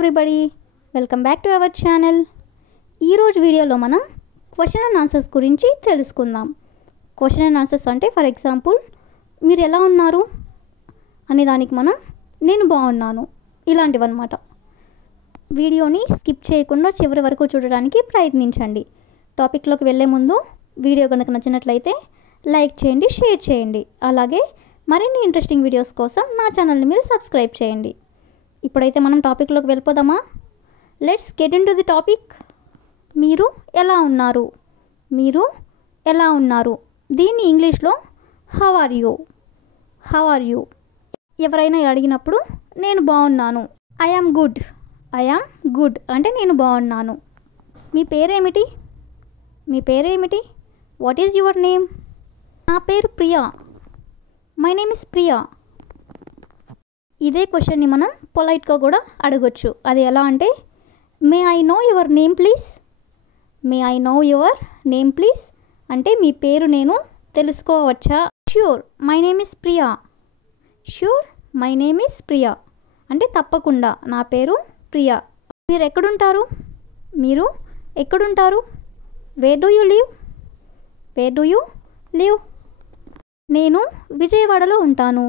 Everybody, welcome back to our channel. ఈరోజు వీడియోలో మనం క్వశ్చన్ అండ్ ఆన్సర్స్ గురించి తెలుసుకుందాం. క్వశ్చన్ అండ్ ఆన్సర్స్ అంటే ఫర్ ఎగ్జాంపుల్ మీరు ఎలా ఉన్నారు అనే దానికి మనం నేను బాగున్నాను ఇలాంటివన్నమాట. వీడియోని స్కిప్ చేయకుండా చివరి వరకు చూడడానికి ప్రయత్నించండి. టాపిక్లోకి వెళ్ళే ముందు వీడియో కనుక నచ్చినట్లయితే లైక్ చేయండి, షేర్ చేయండి. అలాగే మరిన్ని ఇంట్రెస్టింగ్ వీడియోస్ కోసం నా ఛానల్ని మీరు సబ్స్క్రైబ్ చేయండి. ఇప్పుడైతే మనం టాపిక్లోకి వెళ్ళిపోదామా? Let's get into the topic. మీరు ఎలా ఉన్నారు? మీరు ఎలా ఉన్నారు దీన్ని ఇంగ్లీష్లో how are you, how are you. ఎవరైనా అడిగినప్పుడు నేను బాగున్నాను, I am good, I am good అంటే నేను బాగున్నాను. మీ పేరేమిటి? మీ పేరేమిటి? What is your name? నా పేరు Priya, my name is Priya. ఇదే క్వశ్చన్ని మనం పొలైట్గా కూడా అడగొచ్చు. అది ఎలా అంటే may I know your name please, may I know your name please అంటే మీ పేరు నేను తెలుసుకోవచ్చా? Sure my name is Priya, sure my name is Priya అంటే తప్పకుండా నా పేరు ప్రియా. మీరు ఎక్కడుంటారు? మీరు ఎక్కడుంటారు? Where do you live, where do you live. నేను విజయవాడలో ఉంటాను,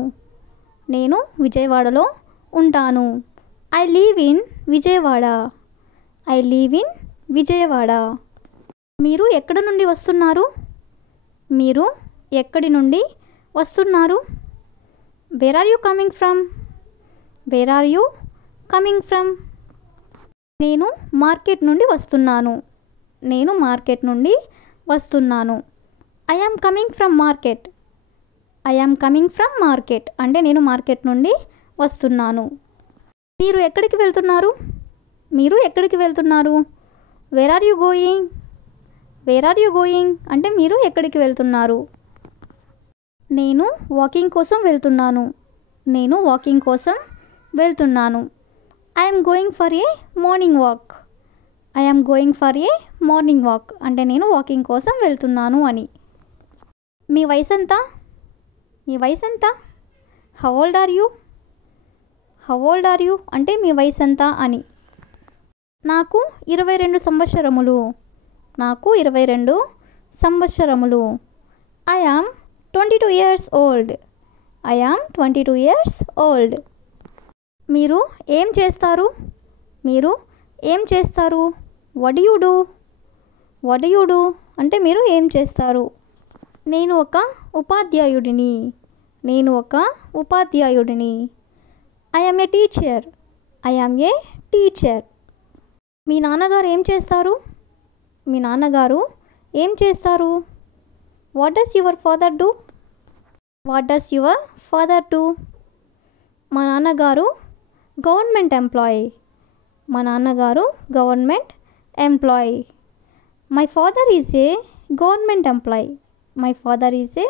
నేను విజయవాడలో ఉంటాను. I live in Vijayawada, I live in Vijayawada. మీరు ఎక్కడ నుండి వస్తున్నారు? మీరు ఎక్కడి నుండి వస్తున్నారు? Where are you coming from, where are you coming from. నేను మార్కెట్ నుండి వస్తున్నాను, నేను మార్కెట్ నుండి వస్తున్నాను. I am coming from market, I am coming from market అంటే నేను మార్కెట్ నుండి వస్తున్నాను. మీరు ఎక్కడికి వెళ్తున్నారు? మీరు ఎక్కడికి వెళ్తున్నారు? Where are you going, where are you going అంటే మీరు ఎక్కడికి వెళ్తున్నారు. నేను వాకింగ్ కోసం వెళ్తున్నాను, నేను వాకింగ్ కోసం వెళ్తున్నాను. I am going for a morning walk, I am going for a morning walk అంటే నేను వాకింగ్ కోసం వెళ్తున్నాను అని. మీ వయసు ఎంత? మీ వయసు ఎంత? How old are you, how old are you అంటే మీ వయసు ఎంత అని. నాకు 22 సంవత్సరములు, నాకు 22 సంవత్సరములు. I am 22 years old, I am 22 years old. మీరు ఏం చేస్తారు? మీరు ఏం చేస్తారు? What do you do, what do you do అంటే మీరు ఏం చేస్తారు. నేను ఒక ఉపాధ్యాయుడిని, నేను ఒక ఉపాధ్యాయుడిని. I am a teacher, I am a teacher. మీ నాన్నగారు ఏం చేస్తారు? మీ నాన్నగారు ఏం చేస్తారు? What does your father do, what does your father do. మా నాన్నగారు గవర్నమెంట్ ఎంప్లాయీ, మా నాన్నగారు government employee. My father is a government employee, my father is a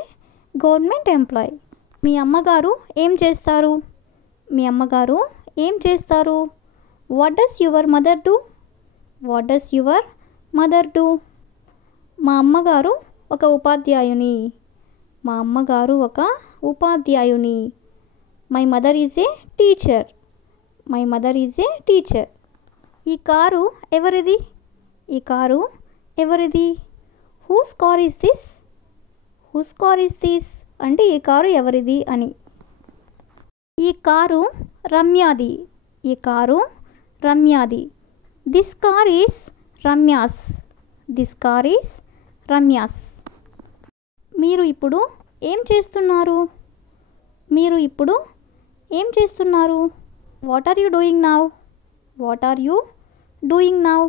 government employee. మీ అమ్మగారు ఏం చేస్తారు? మీ అమ్మగారు ఏం చేస్తారు? What does your mother do, what does your mother do. మా అమ్మగారు ఒక ఉపాధ్యాయుని, మా అమ్మగారు ఒక ఉపాధ్యాయుని. My mother is a teacher, my mother is a teacher. ఈ కారు ఎవరిది? ఈ కారు ఎవరిది? Whose car is this, whose car is this అంటే ఈ కారు ఎవరిది అని. ఈ కారు రమ్యాది, ఈ కారు రమ్యాది. This car is Ramya's, this car is Ramya's. మీరు ఇప్పుడు ఏం చేస్తున్నారు? మీరు ఇప్పుడు ఏం చేస్తున్నారు? What are you doing now, what are you doing now.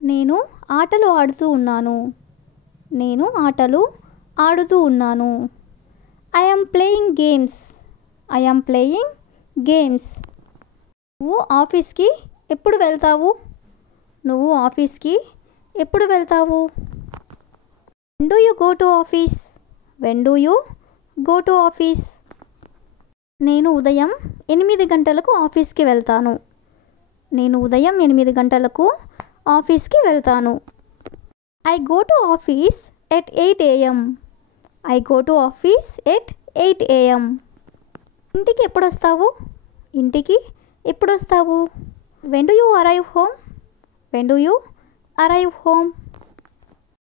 నేను ఆటలు ఆడుతూ ఉన్నాను, నేను ఆటలు ఆడుతూ ఉన్నాను. I am playing games, I am playing games. నువ్వు ఆఫీస్కి ఎప్పుడు వెళ్తావు? నువ్వు ఆఫీస్కి ఎప్పుడు వెళ్తావు? When do you go to office, when do you go to office. నేను ఉదయం 8 గంటలకు ఆఫీస్కి వెళ్తాను, నేను ఉదయం 8 గంటలకు ఆఫీస్కి వెళ్తాను. I go to office at 8 AM, I go to office at 8 AM. ఇంటికి ఎప్పుడు వస్తావు? ఇంటికి ఎప్పుడు వస్తావు? When do you arrive home? When do you arrive home?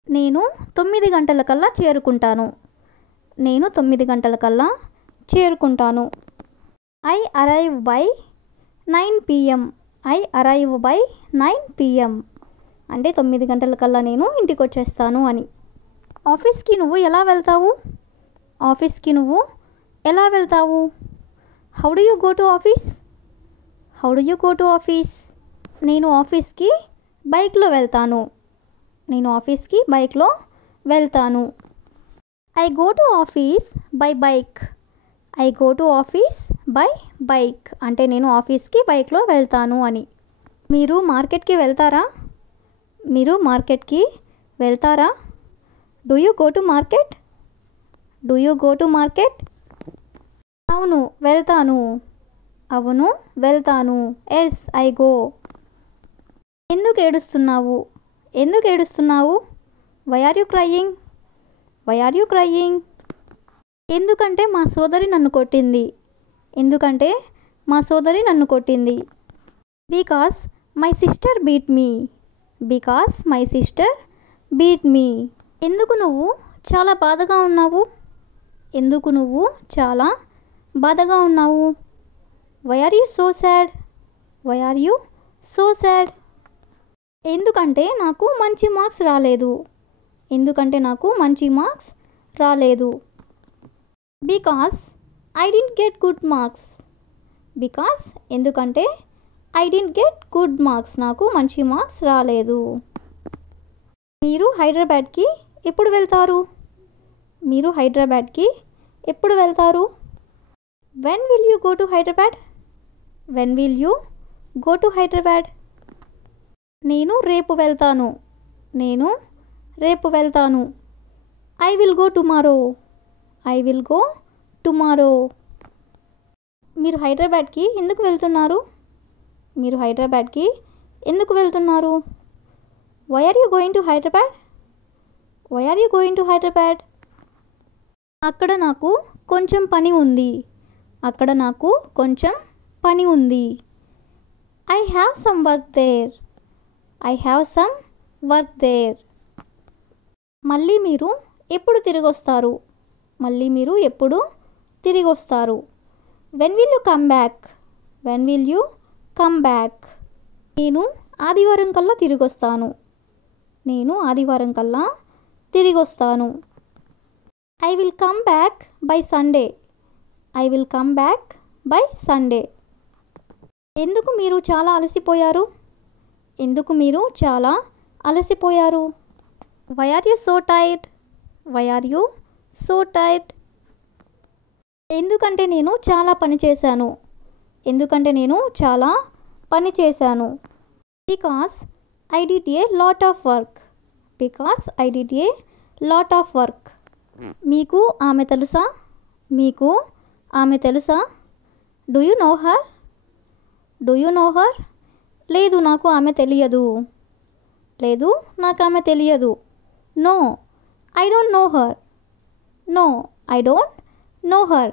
నేను 9 గంటలకల్లా చేరుకుంటాను. నేను 9 గంటలకల్లా చేరుకుంటాను. I arrive by 9 PM. I arrive by 9 PM అంటే 9 గంటలకల్లా నేను ఇంటికి వచ్చేస్తాను అని. ఆఫీస్కి నువ్వు ఎలా వెళ్తావు? ఆఫీస్కి నువ్వు ఎలా వెళ్తావు? How do you go to office? How do you go to office? నేను ఆఫీస్కి బైక్లో వెళ్తాను. నేను ఆఫీస్కి బైక్లో వెళ్తాను. I go to office by bike. I go to office by bike అంటే నేను ఆఫీస్కి బైక్లో వెళ్తాను అని. మీరు మార్కెట్కి వెళ్తారా? మీరు మార్కెట్కి వెళ్తారా? Do you go to market? Do you go to market? అవును వెళ్తాను. అవును వెళ్తాను. Yes I go. ఎందుకు ఏడుస్తున్నావు? ఎందుకు ఏడుస్తున్నావు? Why are you crying? Why are you crying? ఎందుకంటే మా సోదరి నన్ను కొట్టింది. ఎందుకంటే మా సోదరి నన్ను కొట్టింది. Because my sister beat me. Because my sister beat me. ఎందుకు నువ్వు చాలా బాధగా ఉన్నావు? ఎందుకు నువ్వు చాలా బాధగా ఉన్నావు? Why are you so sad? Why are you so sad? ఎందుకంటే నాకు మంచి మార్క్స్ రాలేదు. ఎందుకంటే నాకు మంచి మార్క్స్ రాలేదు. Because I didn't get good marks. Because ఎందుకంటే I didn't get good marks నాకు మంచి మార్క్స్ రాలేదు. మీరు హైదరాబాద్కి ఎప్పుడు వెళ్తారు? మీరు హైదరాబాద్కి ఎప్పుడు వెళ్తారు? When will you go to Hyderabad? When will you go to Hyderabad? నేను రేపు వెళ్తాను. నేను రేపు వెళ్తాను. I will go tomorrow. I will go tomorrow. మీరు హైదరాబాద్కి ఎందుకు వెళ్తున్నారు? మీరు హైదరాబాద్కి ఎందుకు వెళ్తున్నారు? Why are you going to Hyderabad? Why are you going to Hyderabad? అక్కడ నాకు కొంచెం పని ఉంది. అక్కడ నాకు కొంచెం పని ఉంది. I have some work there. I have some work there. మళ్ళీ మీరు ఎప్పుడు తిరిగి వస్తారు? మళ్ళీ మీరు ఎప్పుడు తిరిగి వస్తారు? When will you come back? When will you come back? నేను ఆదివారం కల్లా తిరిగి వస్తాను. నేను ఆదివారం కల్లా తిరిగి వస్తాను. I will come back by Sunday. I will come back by Sunday. ఎందుకు మీరు చాలా అలసిపోయారు? ఎందుకు మీరు చాలా అలసిపోయారు? Why are you so tired? Why are you so tired? ఎందుకంటే నేను చాలా పని చేశాను. ఎందుకంటే నేను చాలా పని చేశాను. Because I did a lot of work. Because I did a lot of work. మీకు ఆమె తెలుసా? మీకు ఆమె తెలుసా? Do you know her? Do you know her? లేదు నాకు ఆమె తెలియదు. లేదు నాకు ఆమె తెలియదు. No I don't know her. No I don't know her.